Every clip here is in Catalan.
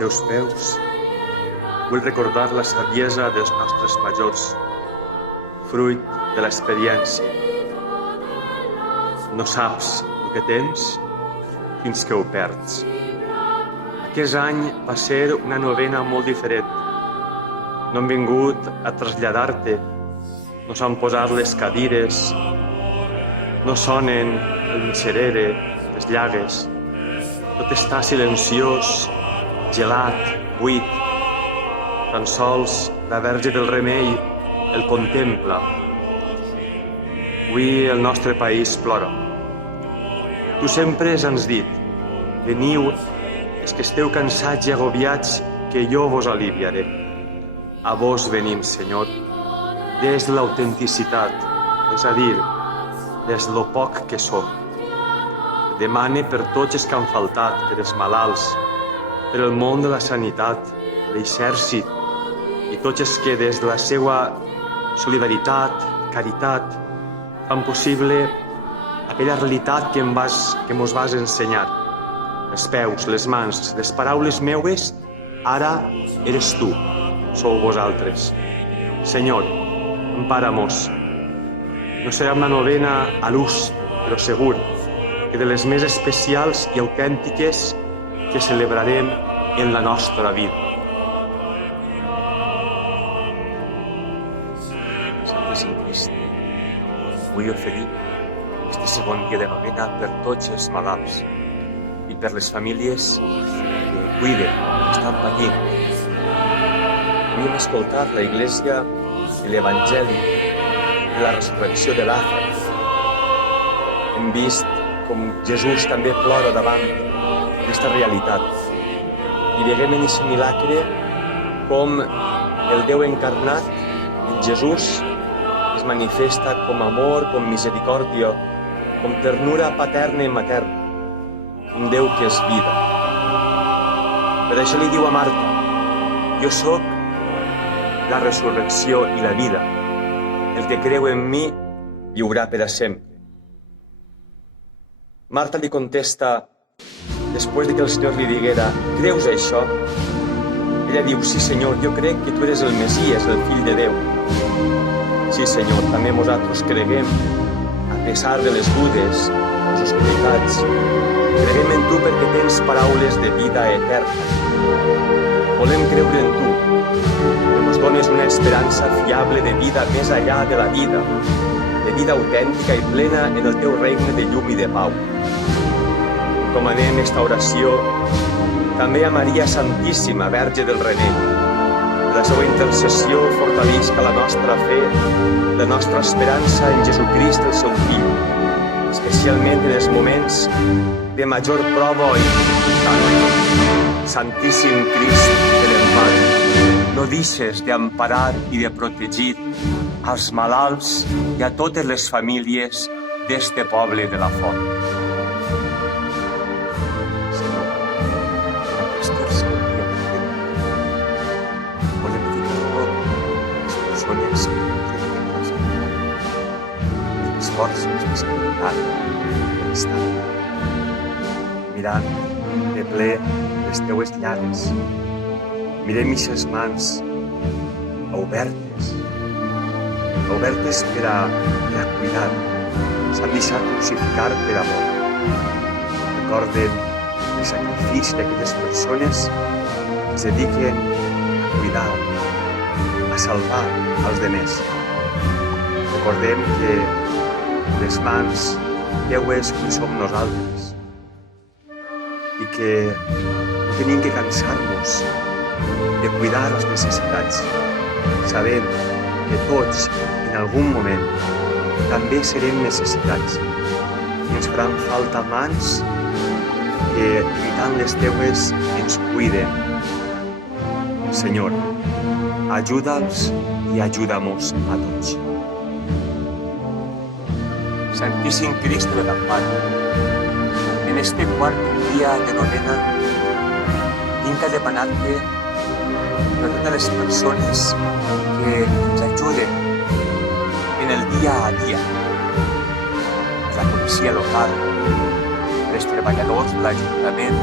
teus peus, vull recordar la saviesa dels nostres majors, fruit de l'experiència. No saps el que tens fins que ho perds. Aquest any va ser una novena molt diferent. No hem vingut a traslladar-te, no s'han posat les cadires, no sonen el miserere, les llagues. Tot està silenciós, gelat, buit. Tan sols la Verge del Remei el contempla. Avui el nostre país plora. Tu sempre ens has dit, veniu, és que esteu cansats i agobiats, que jo vos aliviaré. A vos venim, Senyor, des de l'autenticitat, és a dir, des de lo poc que som. Demane per tots els que han faltat, per els malalts, per el món de la sanitat, l'exèrcit i tots els que des de la seva solidaritat, caritat, fan possible aquella realitat que mos vas ensenyar. Els peus, les mans, les paraules meues, ara eres tu, sou vosaltres. Senyor, empara-mos. No serà una novena a l'ús, però segur que de les més especials i autèntiques que celebrarem en la nostra vida. Santíssim Crist, vull oferir este segon dia de novena per tots els malalts i per les famílies que cuiden, que estan patint. Avui hem escoltat la Iglesia de l'Evangeli de la resurrecció de Lázaro. Hem vist com Jesús també plora davant d'aquesta realitat. I veiem en aquest milagre com el Déu encarnat en Jesús es manifesta com amor, com misericòrdia, com ternura paterna i materna, un Déu que és vida. Per això li diu a Marta, jo sóc la resurrecció i la vida. El que creu en mi viurà per a sempre. Marta li contesta, després que el Senyor li diguera, creus això? Ella diu, sí, Senyor, jo crec que tu eres el Messies, el Fill de Déu. Sí, Senyor, també nosaltres creguem, a pesar de les dudes, les oscuritats. Creguem en tu perquè tens paraules de vida eterna. Volem creure en tu, que ens dones una esperança fiable de vida més enllà de la vida, de vida autèntica i plena en el teu regne de llum i de pau. Encomanem esta oració també a Maria Santíssima, Verge del Remei. La seva intercessió fortalisca la nostra fe, la nostra esperança en Jesucrist, el seu Fill, especialment en els moments de major prova i dificultat. Santíssim Crist de l'Empare, no deixes d'amparar i de protegir als malalts i a totes les famílies d'este poble de la Font. Senyor, aquesta salut volem ficar les persones que tenen la sanitat, les forces de seguretat de l'Estat, mirant de ple les teues llagues. Mirem ixes mans obertes per a cuidar. S'han deixat crucificar per amor. Recorden el sacrifici d'aquelles persones que es dediquen a cuidar, a salvar als demés. Recordem que les mans teues que som nosaltres i que no tenim que cansar-nos de cuidar les necessitats, sabent que tots, en algun moment, també serem necessitats i ens faran falta mans que, lluitant les teues, ens cuiden. Senyor, ajuda'ls i ajuda-mos a tots. Santíssim Crist de l'Empare, en este quart dia de novena, vinc a demanar-te per totes les persones que ens ajuden en el dia a dia. La policia local, els treballadors de l'Ajuntament,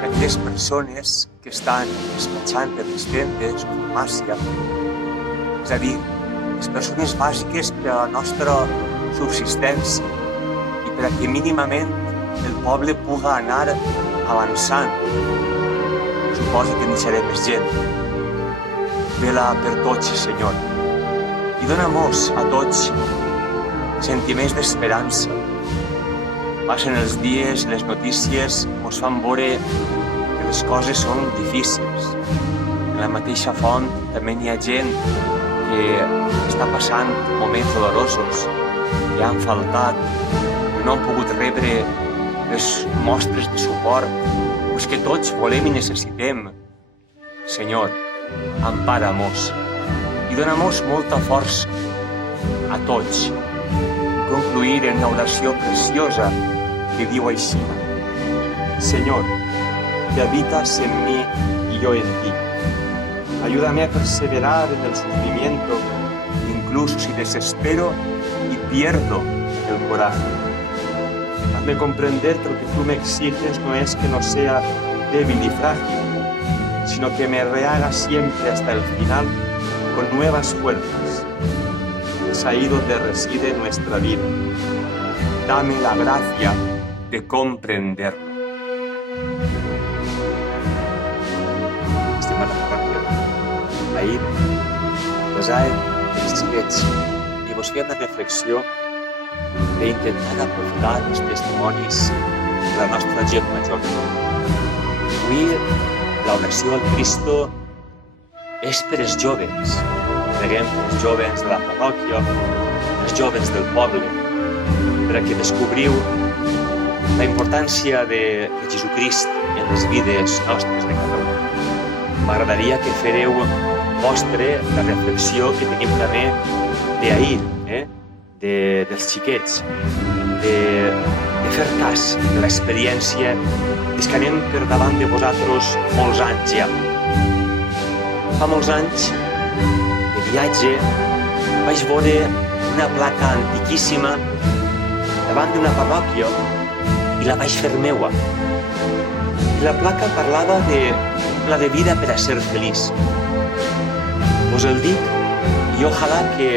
aquelles persones que estan despatxant per les tendes, farmàcia, és a dir, les persones bàsiques per a la nostra subsistència i per a que mínimament el poble puga anar avançant. Suposo que en deixaré més gent. Vela per tots, Senyor, i dona-mos a tots sentiments d'esperança. Passen els dies, les notícies mos fan veure que les coses són difícils. En la mateixa font també hi ha gent que està passant moments dolorosos, que han faltat, que no han pogut rebre les mostres de suport, pues que tots volem i necessitem. Senyor, empara-mos i dona-mos molta força a tots. Concluir en una oració preciosa que diu així: Señor, que habitas en mí y yo en ti. Ayúdame a perseverar en el sufrimiento, incluso si desespero y pierdo el coraje. Hazme comprender que lo que tú me exiges no es que no sea débil y frágil, sino que me rehaga siempre hasta el final con nuevas fuerzas. Es ahí donde reside nuestra vida. Dame la gracia de comprenderlo. Estimada parròquia, ahir resàvem els xiquets i vos feia una reflexió d'intentar aprofitar els testimonis de la nostra gent major. Avui l'oració al Cristo és per als jóvens. Preguem per els jóvens de la parròquia, els jóvens del poble, perquè descobriu la importància de Jesucrist en les vides nostres de cada un. M'agradaria que fareu vostre la reflexió que tenim també d'ahir, dels xiquets, de fer cas de l'experiència des que anem per davant de vosaltres molts anys ja. Fa molts anys, de viatge, vaig veure una placa antiquíssima davant d'una parròquia i la vaig fer meua. I la placa parlava de la de vida per a ser feliç. Us el dic i ojalà que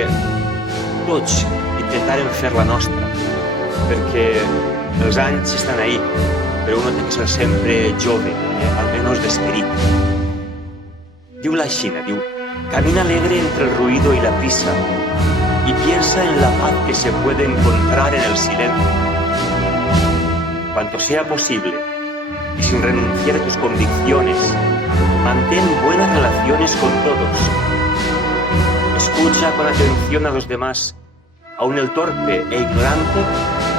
tots intentarem fer la nostra, perquè els anys estan ahí, però uno té que ser sempre jove, almenys d'esperit. Diu la Xina, diu: camina alegre entre el ruido y la prisa y piensa en la paz que se puede encontrar en el silencio. Cuanto sea posible, y sin renunciar a tus convicciones, mantén buenas relaciones con todos. Escucha con atención a los demás, aun el torpe e ignorante,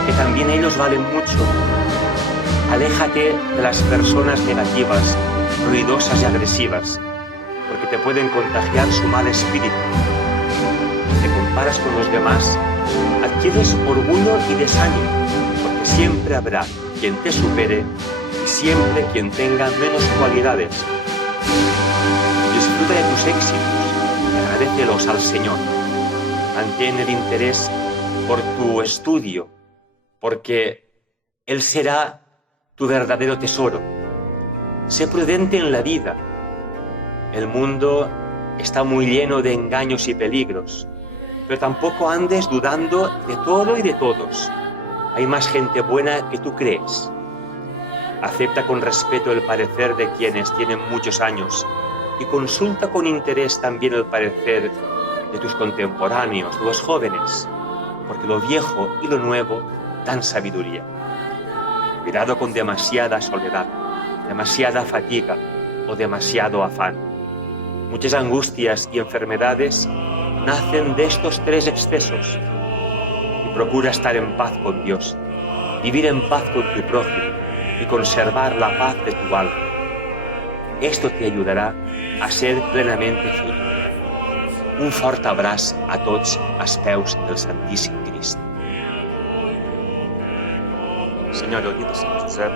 que también ellos valen mucho. Aléjate de las personas negativas, ruidosas y agresivas, porque te pueden contagiar su mal espíritu. Si te comparas con los demás, adquieres orgullo y desánimo, porque siempre habrá quien te supere y siempre quien tenga menos cualidades. Disfruta de tus éxitos y agradécelos al Señor. Mantén el interés por tu estudio, porque Él será tu verdadero tesoro. Sé prudente en la vida. El mundo está muy lleno de engaños y peligros, pero tampoco andes dudando de todo y de todos. Hay más gente buena que tú crees. Acepta con respeto el parecer de quienes tienen muchos años y consulta con interés también el parecer de tus contemporáneos, los jóvenes, porque lo viejo y lo nuevo dan sabiduría. Cuidado con demasiada soledad, demasiada fatiga o demasiado afán. Muchas angustias y enfermedades nacen de estos tres excesos. Y procura estar en paz con Dios, vivir en paz con tu prójimo y conservar la paz de tu alma. Esto te ayudará a ser plenamente feliz. Un fort abraç a tots als peus del Santíssim Crist. Senyor, el dia de Sant Josep,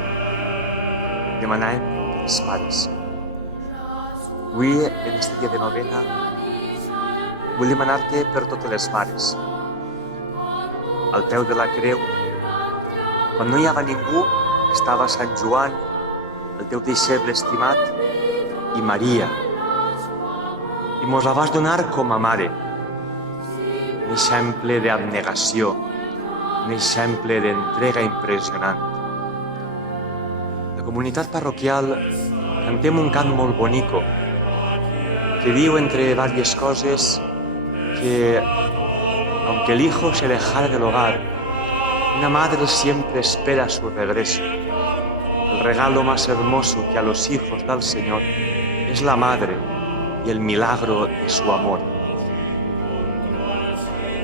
demanàvem pels pares. Avui, en aquest dia de novena, vull demanar-te per totes les mares. Al peu de la creu, quan no hi havia ningú, estava Sant Joan, el teu deixeble estimat, i Maria, i mos la vas donar com a mare, un exemple d'abnegació, un exemple d'entrega impressionant. La comunitat parroquial cantem un cant molt bonico que diu, entre varias cosas, que aunque el hijo se alejara del hogar, una madre siempre espera su regreso. El regalo más hermoso que a los hijos da el Señor es la madre y el milagro de su amor.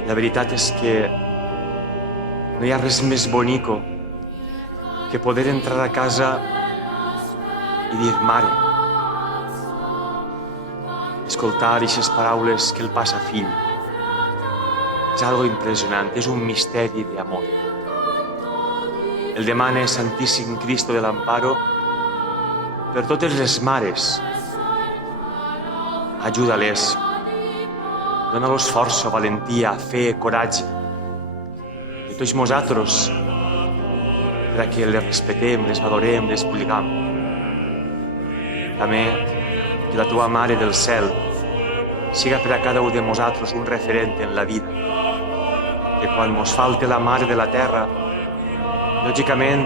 La veritat és que no hi ha res més bonico que poder entrar a casa i dir mare. Escoltar aquestes paraules que el passa fill és algo impressionant, és un misteri d'amor. El demana Santíssim Cristo de l'Amparo per totes les mares. Ajuda-les, dona-los força, valentia, fe, coratge. I tots nosaltres, perquè les respetem, les valorem, les vulguem. També que la tua Mare del Cel siga per a cada un de nosaltres un referent en la vida. Que quan mos falte la Mare de la Terra, lògicament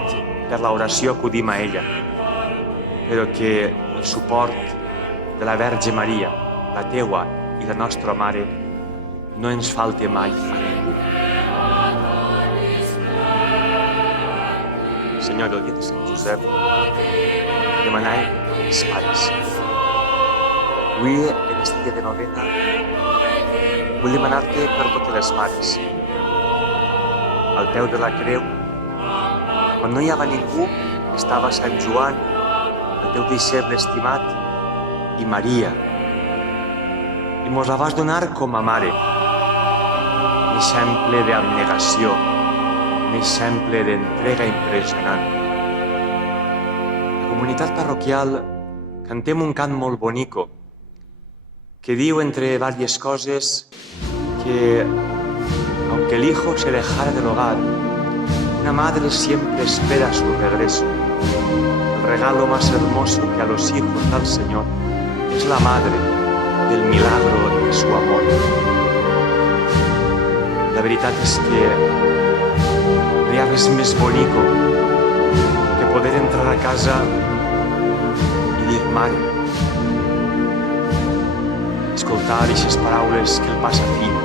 per l'oració acudim a ella, però que el suport de la Verge Maria, la teua i la nostra Mare, no ens falte mai a ningú. Senyor, el dia de Sant Josep, demanàvem els pares. Avui, en aquest dia de novena, vull demanar-te per totes les mares. Al peu de la creu, quan no hi havia ningú, estava Sant Joan, el teu deixeble estimat, i Maria. I mos la vas donar com a mare. Un exemple d'abnegació, un exemple d'entrega impressionant. La comunitat parroquial cantem un cant molt bonico que diu, entre varias cosas, que aunque el hijo se alejara del hogar, una madre siempre espera su regreso. El regalo más hermoso que a los hijos da el Señor es la madre y el milagro de su amor. La veritat és que no hi ha res més bonico que poder entrar a casa i dir mare. Escoltar aquestes paraules que el passa fill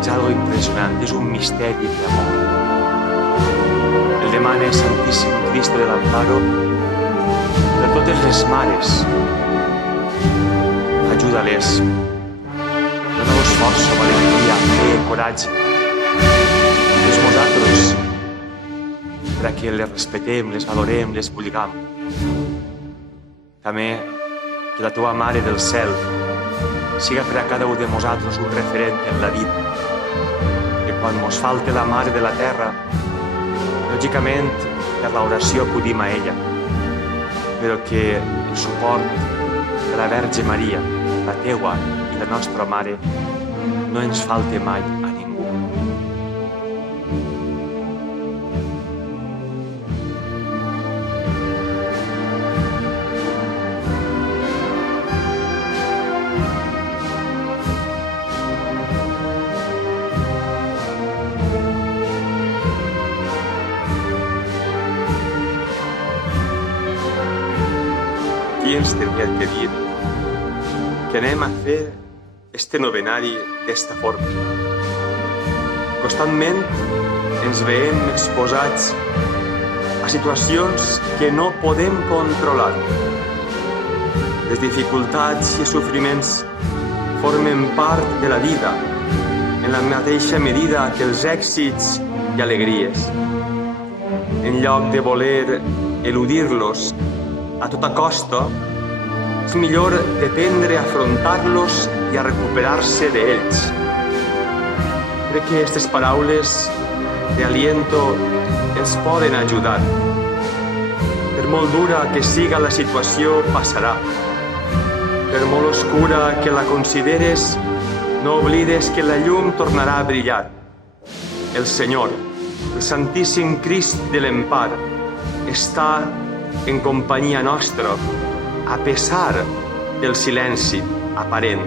és algo impressionant, és un misteri d'amor. El demana Santíssim Cristo de l'Amparo per totes les mares. Ajuda-les, dona-los força, valentia, fe, coratge. I nosaltres, perquè les respetem, les valorem, les vulguem. També que la tua Mare del Cel siga per a cada un de nosaltres un referent en la vida. Que quan mos falte la Mare de la Terra, lògicament per l'oració acudim a ella, però que el suport de la Verge Maria, la teua i la nostra Mare, no ens falte mai a ningú. Qui ens tenia que dir que anem a fer este novenari d'esta forma? Constantment ens veiem exposats a situacions que no podem controlar. Les dificultats i sofriments formen part de la vida, en la mateixa medida que els èxits i alegries. En lloc de voler eludir-los a tota costa, és millor dependre a afrontar-los i a recuperar-se d'ells. Crec que aquestes paraules d'aliento ens poden ajudar. Per molt dura que siga la situació, passarà. Per molt oscura que la consideres, no oblides que la llum tornarà a brillar. El Senyor, el Santíssim Crist de l'Empar, està en companyia nostra, a pesar del silenci aparent.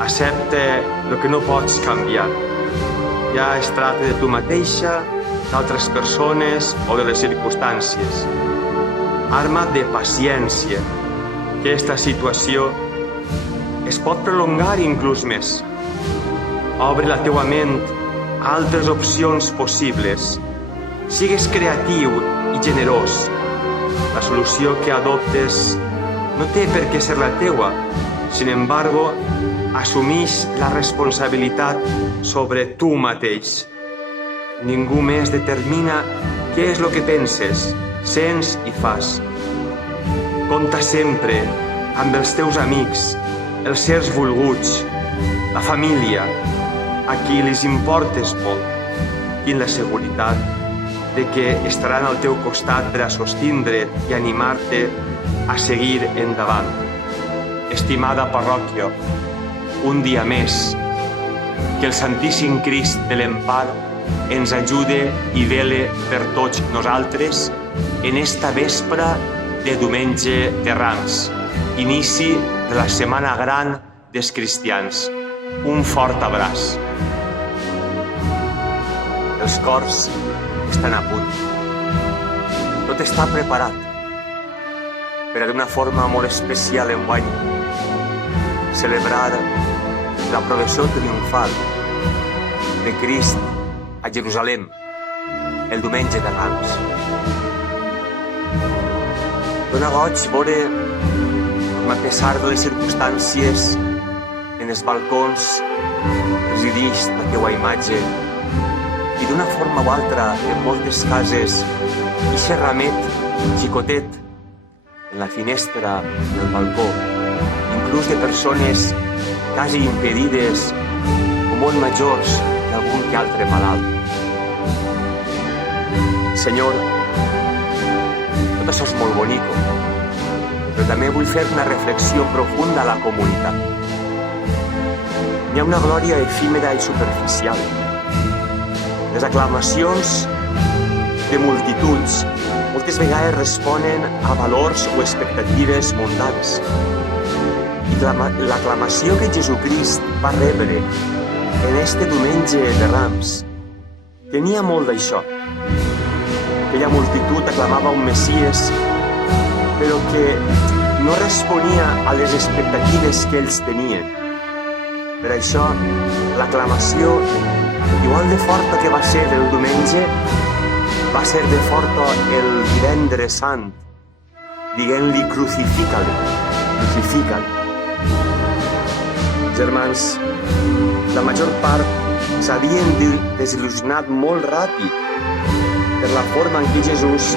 Accepta el que no pots canviar. Ja es tracta de tu mateixa, d'altres persones o de les circumstàncies. Arma't de paciència. Aquesta situació es pot prolongar inclús més. Obre la teua ment a altres opcions possibles. Sigues creatiu i generós. La solució que adoptes no té per què ser la teua. Sin embargo, assumix la responsabilitat sobre tu mateix. Ningú més determina què és el que penses, sents i fas. Compta sempre amb els teus amics, els sers volguts, la família, a qui li importes molt. Tinc la seguretat de que estaran al teu costat per a sostindre't i animar-te a seguir endavant. Estimada parròquia, un dia més, que el Santíssim Crist de l'Empar ens ajude i vele per tots nosaltres en esta vespra de Diumenge de Rams, inici de la Setmana Gran dels cristians. Un fort abraç. Els cors estan a punt. Tot està preparat per a d'una forma molt especial enguany celebrar la processió triomfal de Crist a Jerusalem el Diumenge de Rams. Dóna goig veure com, a pesar de les circumstàncies, en els balcons resideix la teua imatge i d'una forma o altra, en moltes cases, ixe ramet xicotet en la finestra del balcó, inclús de persones quasi impedides o molt majors que algun que altre malalt. Senyor, tot això és molt bonico, però també vull fer una reflexió profunda a la comunitat. Hi ha una glòria efímera i superficial. Les aclamacions de multituds moltes vegades responen a valors o expectatives mundans. I l'aclamació que Jesucrist va rebre en este Diumenge de Rams tenia molt d'això. Aquella multitud aclamava un Messies, però que no responia a les expectatives que ells tenien. Per això, l'aclamació, igual de forta que va ser el diumenge, va ser de forta el divendres sant, dient-li crucifica-li, crucifica-li. Germans, la major part s'havien desil·lusionat molt ràpid per la forma en què Jesús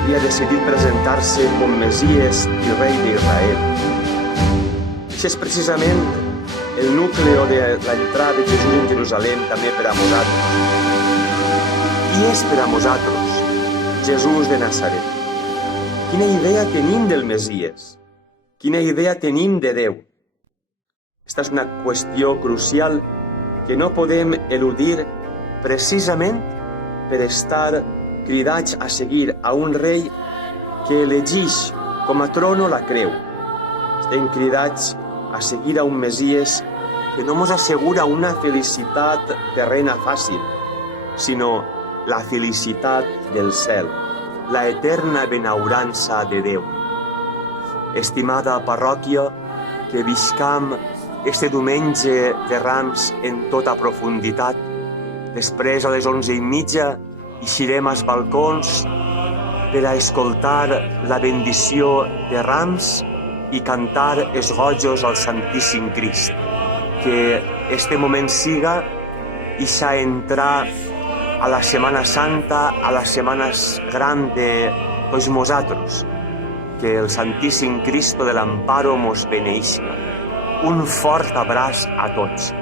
havia decidit presentar-se com Messies i rei d'Israel. Això és precisament el núcleo de l'entrada de Jesús en Jerusalem també per a nosaltres. Qui és per a nosaltres Jesús de Nazaret? Quina idea tenim del Messies? Quina idea tenim de Déu? Aquesta és una qüestió crucial que no podem eludir precisament per estar cridats a seguir a un rei que elegeix com a trono la creu. Estem cridats a seguir a un Messies que no ens assegura una felicitat terrena fàcil, sinó la felicitat del cel, la eterna benaurança de Déu. Estimada parròquia, que viscam este Diumenge de Rams en tota profunditat. Després, a les 11:30, eixirem als balcons per a escoltar la bendició de Rams i cantar els gojos al Santíssim Crist. Que este moment siga ixa entrar a la Setmana Santa, a la Setmana Gran de tots nosaltres. Que el Santíssim Cristo de l'Amparo mos beneïsca. Un fort abraç a tots.